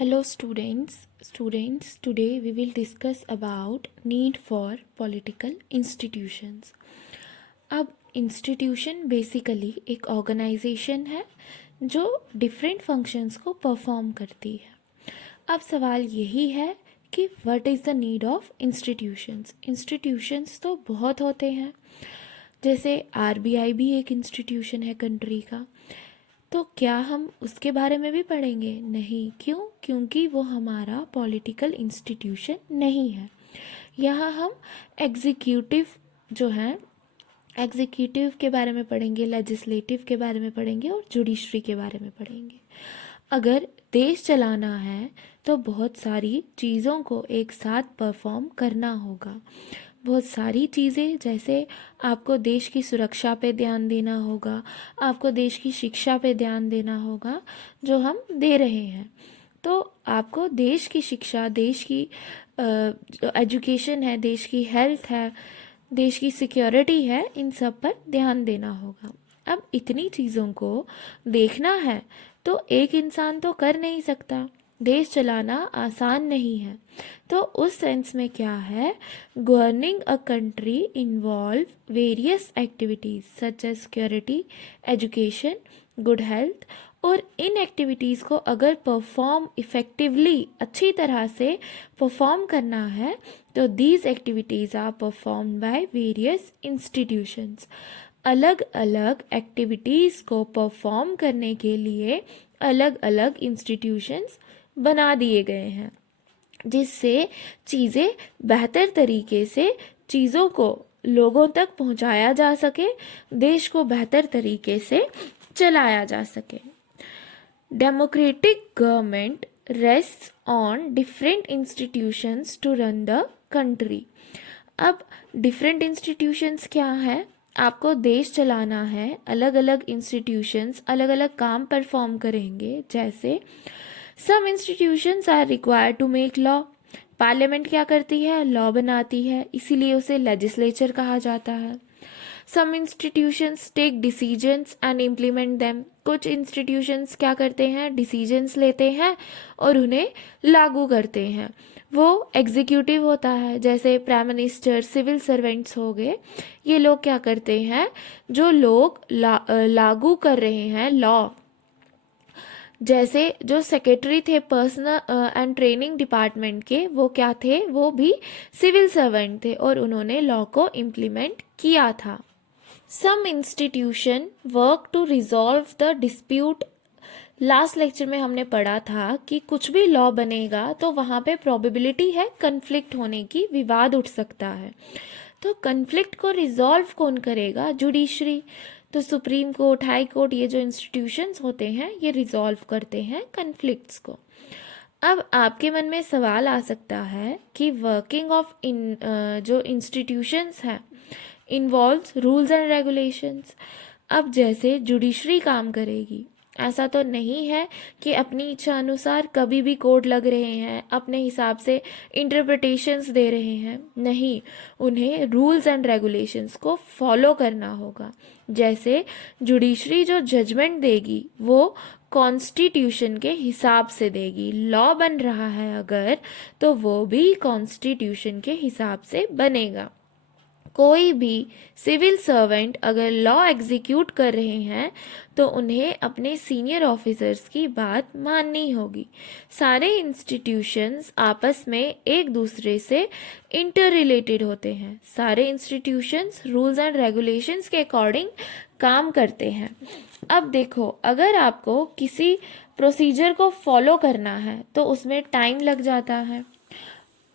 Hello students, today we will discuss about need for political institutions. अब institution basically एक organization है जो different functions को perform करती है। अब सवाल यही है कि what is the need of institutions? Institutions तो बहुत होते हैं, जैसे RBI भी एक institution है कंट्री का। तो क्या हम उसके बारे में भी पढ़ेंगे? नहीं। क्यों? क्योंकि वो हमारा पॉलिटिकल इंस्टीट्यूशन नहीं है। यहाँ हम एग्जीक्यूटिव जो है, एग्जीक्यूटिव के बारे में पढ़ेंगे, लेजिस्लेटिव के बारे में पढ़ेंगे और जुडिशरी के बारे में पढ़ेंगे। अगर देश चलाना है तो बहुत सारी चीज़ों को एक साथ परफॉर्म करना होगा। बहुत सारी चीज़ें, जैसे आपको देश की सुरक्षा पे ध्यान देना होगा, आपको देश की शिक्षा पे ध्यान देना होगा जो हम दे रहे हैं। तो आपको देश की शिक्षा, देश की एजुकेशन है, देश की हेल्थ है, देश की सिक्योरिटी है, इन सब पर ध्यान देना होगा। अब इतनी चीज़ों को देखना है तो एक इंसान तो कर नहीं सकता, देश चलाना आसान नहीं है। तो उस सेंस में क्या है, governing a country involve various activities such as security, education, good health. और इन एक्टिविटीज़ को अगर परफॉर्म इफ़ेक्टिवली, अच्छी तरह से परफॉर्म करना है तो these activities are perform by various institutions. अलग अलग एक्टिविटीज़ को परफॉर्म करने के लिए अलग अलग इंस्टीट्यूशंस बना दिए गए हैं, जिससे चीज़ें बेहतर तरीके से, चीज़ों को लोगों तक पहुंचाया जा सके, देश को बेहतर तरीके से चलाया जा सके। Democratic government rests on different institutions to run the country. अब डिफरेंट इंस्टीट्यूशंस क्या है? आपको देश चलाना है, अलग अलग इंस्टीट्यूशंस अलग अलग काम परफॉर्म करेंगे। जैसे some institutions are required to make law. Parliament क्या करती है? लॉ बनाती है, इसीलिए उसे लेजिस्लेचर कहा जाता है। Some institutions take decisions and implement them. कुछ इंस्टीट्यूशंस क्या करते हैं? डिसीजंस लेते हैं और उन्हें लागू करते हैं। वो एग्जीक्यूटिव होता है, जैसे प्राइम मिनिस्टर, सिविल सर्वेंट्स हो गए। ये लोग क्या करते हैं? जो लोग लागू कर रहे हैं लॉ, जैसे जो सेक्रेटरी थे पर्सनल एंड ट्रेनिंग डिपार्टमेंट के, वो क्या थे? वो भी सिविल सर्वेंट थे और उन्होंने लॉ को इम्प्लीमेंट किया था। Some institution work to resolve the dispute. Last lecture में हमने पढ़ा था कि कुछ भी लॉ बनेगा तो वहाँ पे प्रोबेबिलिटी है कन्फ्लिक्ट होने की, विवाद उठ सकता है। तो कन्फ्लिक्ट को रिजॉल्व कौन करेगा? जुडिशरी। तो सुप्रीम कोर्ट, हाई कोर्ट, ये जो इंस्टीट्यूशंस होते हैं ये रिजॉल्व करते हैं कन्फ्लिक्ट्स को। अब आपके मन में सवाल आ सकता है कि वर्किंग ऑफ जो इंस्टीट्यूशंस हैं इन्वॉल्व्स रूल्स एंड रेगुलेशंस। अब जैसे जुडिशरी काम करेगी, ऐसा तो नहीं है कि अपनी इच्छा अनुसार कभी भी कोर्ट लग रहे हैं, अपने हिसाब से इंटरप्रिटेशंस दे रहे हैं। नहीं, उन्हें रूल्स एंड रेगुलेशंस को फॉलो करना होगा। जैसे जुडिशरी जो जजमेंट देगी वो कॉन्स्टिट्यूशन के हिसाब से देगी। लॉ बन रहा है अगर, तो वो भी कॉन्स्टिट्यूशन के हिसाब से बनेगा। कोई भी सिविल सर्वेंट अगर लॉ एग्जीक्यूट कर रहे हैं तो उन्हें अपने सीनियर ऑफिसर्स की बात माननी होगी। सारे इंस्टीट्यूशंस आपस में एक दूसरे से इंटर रिलेटेड होते हैं। सारे इंस्टीट्यूशंस रूल्स एंड रेगुलेशंस के अकॉर्डिंग काम करते हैं। अब देखो, अगर आपको किसी प्रोसीजर को फॉलो करना है तो उसमें टाइम लग जाता है।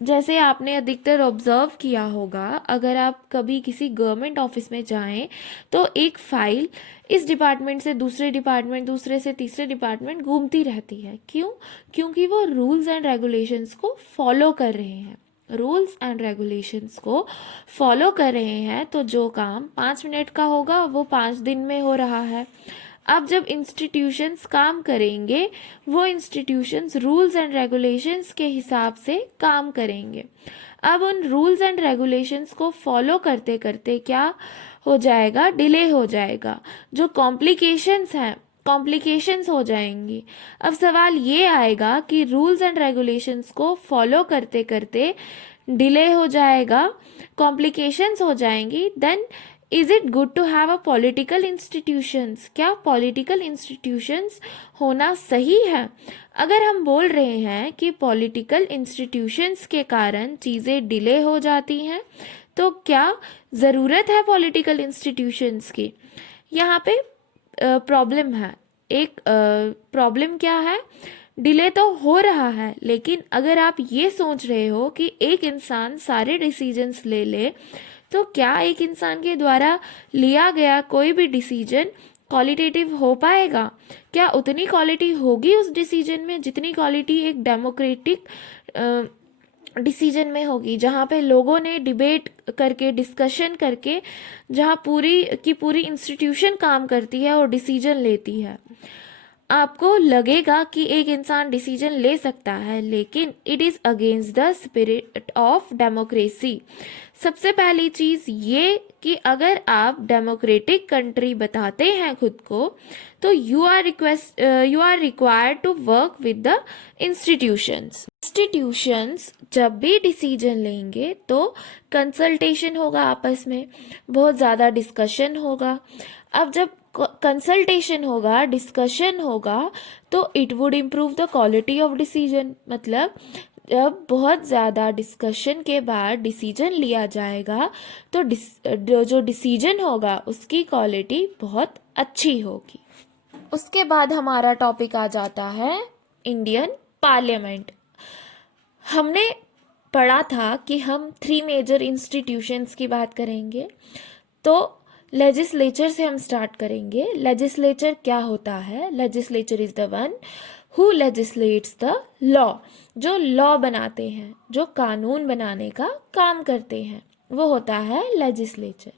जैसे आपने अधिकतर ऑब्जर्व किया होगा, अगर आप कभी किसी गवर्नमेंट ऑफिस में जाएं तो एक फाइल इस डिपार्टमेंट से दूसरे डिपार्टमेंट, दूसरे से तीसरे डिपार्टमेंट घूमती रहती है। क्यों? क्योंकि वो रूल्स एंड रेगुलेशंस को फॉलो कर रहे हैं। रूल्स एंड रेगुलेशंस को फॉलो कर रहे हैं तो जो काम 5 मिनट का होगा वो 5 दिन में हो रहा है। अब जब इंस्टीट्यूशंस काम करेंगे, वो इंस्टीट्यूशंस रूल्स एंड रेगुलेशंस के हिसाब से काम करेंगे। अब उन रूल्स एंड रेगुलेशंस को फॉलो करते करते क्या हो जाएगा? डिले हो जाएगा। जो कॉम्प्लिकेशंस हैं कॉम्प्लिकेशंस हो जाएंगी। अब सवाल ये आएगा कि रूल्स एंड रेगुलेशंस को फॉलो करते करते डिले हो जाएगा, कॉम्प्लिकेशंस हो जाएंगी, then is it good to have a political institutions? क्या पॉलिटिकल इंस्टीट्यूशंस होना सही है? अगर हम बोल रहे हैं कि पॉलिटिकल इंस्टीट्यूशंस के कारण चीज़ें डिले हो जाती हैं, तो क्या ज़रूरत है पॉलिटिकल इंस्टीट्यूशंस की? यहाँ पे प्रॉब्लम है। एक प्रॉब्लम क्या है? डिले तो हो रहा है, लेकिन अगर आप ये सोच रहे हो कि एक इंसान सारे डिसीजंस ले ले, तो क्या एक इंसान के द्वारा लिया गया कोई भी डिसीजन क्वालिटेटिव हो पाएगा? क्या उतनी क्वालिटी होगी उस डिसीजन में जितनी क्वालिटी एक डेमोक्रेटिक डिसीजन में होगी, जहाँ पे लोगों ने डिबेट करके, डिस्कशन करके, जहाँ पूरी की पूरी इंस्टीट्यूशन काम करती है और डिसीजन लेती है? आपको लगेगा कि एक इंसान डिसीजन ले सकता है, लेकिन it is against the spirit of democracy. सबसे पहली चीज़ ये कि अगर आप डेमोक्रेटिक कंट्री बताते हैं खुद को, तो you are required to work with the institutions. Institutions जब भी डिसीजन लेंगे तो कंसल्टेशन होगा आपस में, बहुत ज़्यादा डिस्कशन होगा। अब जब कंसल्टेशन होगा, डिस्कशन होगा, तो it would improve the quality of decision. मतलब जब बहुत ज़्यादा डिस्कशन के बाद डिसीजन लिया जाएगा, तो जो डिसीजन होगा उसकी क्वालिटी बहुत अच्छी होगी। उसके बाद हमारा टॉपिक आ जाता है इंडियन पार्लियामेंट। हमने पढ़ा था कि हम 3 मेजर इंस्टीट्यूशंस की बात करेंगे, तो लेजिस्लेचर से हम स्टार्ट करेंगे। लेजिस्लेचर क्या होता है? Legislature is the one who legislates the law. जो लॉ बनाते हैं, जो कानून बनाने का काम करते हैं, वो होता है लेजिस्लेचर।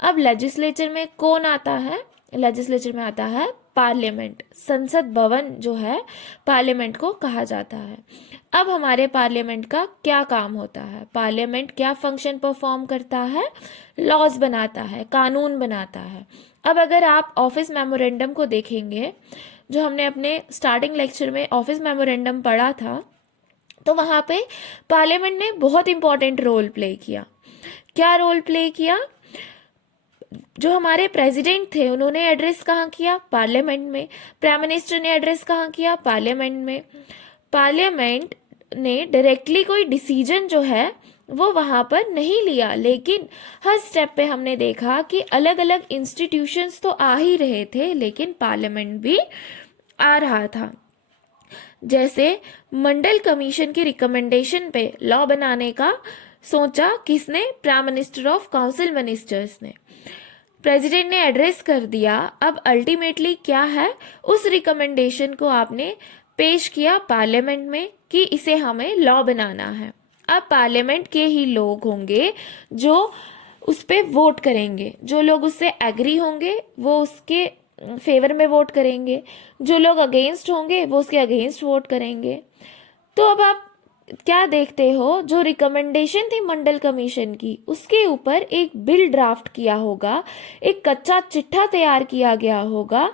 अब लेजिस्लेचर में कौन आता है? लेजिस्लेचर में आता है पार्लियामेंट। संसद भवन जो है पार्लियामेंट को कहा जाता है। अब हमारे पार्लियामेंट का क्या काम होता है? पार्लियामेंट क्या फंक्शन परफॉर्म करता है? लॉज बनाता है, कानून बनाता है। अब अगर आप ऑफिस मेमोरेंडम को देखेंगे, जो हमने अपने स्टार्टिंग लेक्चर में ऑफिस मेमोरेंडम पढ़ा था, तो वहाँ पे पार्लियामेंट ने बहुत इंपॉर्टेंट रोल प्ले किया। क्या रोल प्ले किया? जो हमारे प्रेसिडेंट थे उन्होंने एड्रेस कहाँ किया? पार्लियामेंट में। प्राइम मिनिस्टर ने एड्रेस कहाँ किया? पार्लियामेंट में। पार्लियामेंट ने डायरेक्टली कोई डिसीजन जो है वो वहाँ पर नहीं लिया, लेकिन हर स्टेप पे हमने देखा कि अलग अलग इंस्टीट्यूशंस तो आ ही रहे थे, लेकिन पार्लियामेंट भी आ रहा था। जैसे मंडल कमीशन की रिकमेंडेशन पे लॉ बनाने का सोचा किसने? Prime minister of council ministers ने। प्रेसिडेंट ने एड्रेस कर दिया। अब अल्टीमेटली क्या है? उस रिकमेंडेशन को आपने पेश किया पार्लियामेंट में कि इसे हमें लॉ बनाना है। अब पार्लियामेंट के ही लोग होंगे जो उस पर वोट करेंगे। जो लोग उससे एग्री होंगे वो उसके फेवर में वोट करेंगे, जो लोग अगेंस्ट होंगे वो उसके अगेंस्ट वोट करेंगे। तो अब आप क्या देखते हो? जो रिकमेंडेशन थी मंडल कमीशन की, उसके ऊपर एक बिल ड्राफ्ट किया होगा, एक कच्चा चिट्ठा तैयार किया गया होगा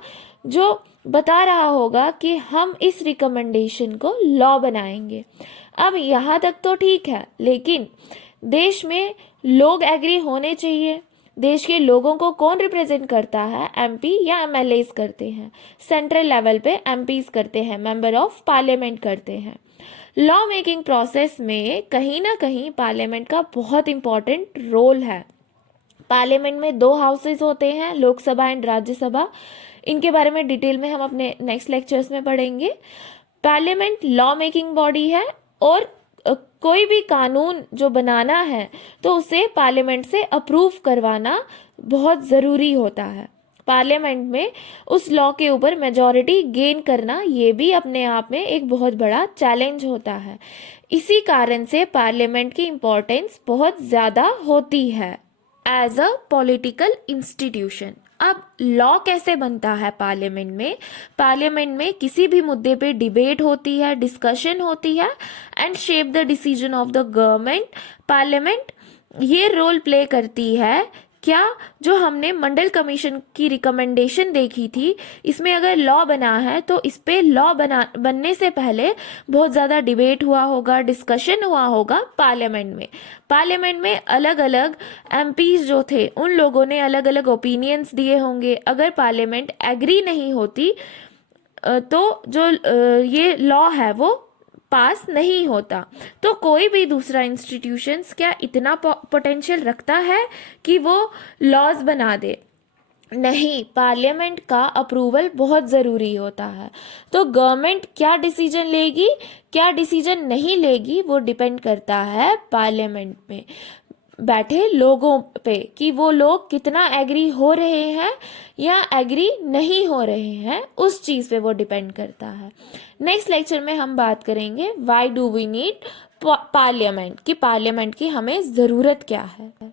जो बता रहा होगा कि हम इस रिकमेंडेशन को लॉ बनाएंगे। अब यहाँ तक तो ठीक है, लेकिन देश में लोग एग्री होने चाहिए। देश के लोगों को कौन रिप्रेजेंट करता है? एमपी या एमएलएस करते हैं। सेंट्रल लेवल पे एमपीज करते हैं, मेंबर ऑफ पार्लियामेंट करते हैं। लॉ मेकिंग प्रोसेस में कहीं ना कहीं पार्लियामेंट का बहुत इंपॉर्टेंट रोल है। पार्लियामेंट में 2 हाउसेज होते हैं, लोकसभा एंड राज्यसभा। इनके बारे में डिटेल में हम अपने नेक्स्ट लेक्चर्स में पढ़ेंगे। पार्लियामेंट लॉ मेकिंग बॉडी है, और कोई भी कानून जो बनाना है तो उसे पार्लियामेंट से अप्रूव करवाना बहुत ज़रूरी होता है। पार्लियामेंट में उस लॉ के ऊपर मेजॉरिटी गेन करना, ये भी अपने आप में एक बहुत बड़ा चैलेंज होता है। इसी कारण से पार्लियामेंट की इम्पोर्टेंस बहुत ज़्यादा होती है एज अ पॉलिटिकल इंस्टीट्यूशन। अब लॉ कैसे बनता है पार्लियामेंट में? पार्लियामेंट में किसी भी मुद्दे पे डिबेट होती है, डिस्कशन होती है, and shape the decision of the government. Parliament ये रोल प्ले करती है क्या जो हमने मंडल कमीशन की रिकमेंडेशन देखी थी, इसमें अगर लॉ बना है तो इस पे लॉ बनने से पहले बहुत ज़्यादा डिबेट हुआ होगा, डिस्कशन हुआ होगा पार्लियामेंट में अलग अलग एमपीज जो थे उन लोगों ने अलग अलग ओपिनियंस दिए होंगे। अगर पार्लियामेंट एग्री नहीं होती तो जो ये लॉ है वो पास नहीं होता। तो कोई भी दूसरा इंस्टीट्यूशंस क्या इतना पोटेंशियल रखता है कि वो लॉज बना दे? नहीं, पार्लियामेंट का अप्रूवल बहुत ज़रूरी होता है। तो गवर्नमेंट क्या डिसीजन लेगी, क्या डिसीजन नहीं लेगी, वो डिपेंड करता है पार्लियामेंट में बैठे लोगों पे कि वो लोग कितना एग्री हो रहे हैं या एग्री नहीं हो रहे हैं, उस चीज़ पे वो डिपेंड करता है। नेक्स्ट लेक्चर में हम बात करेंगे why do we need parliament, कि पार्लियामेंट की हमें ज़रूरत क्या है।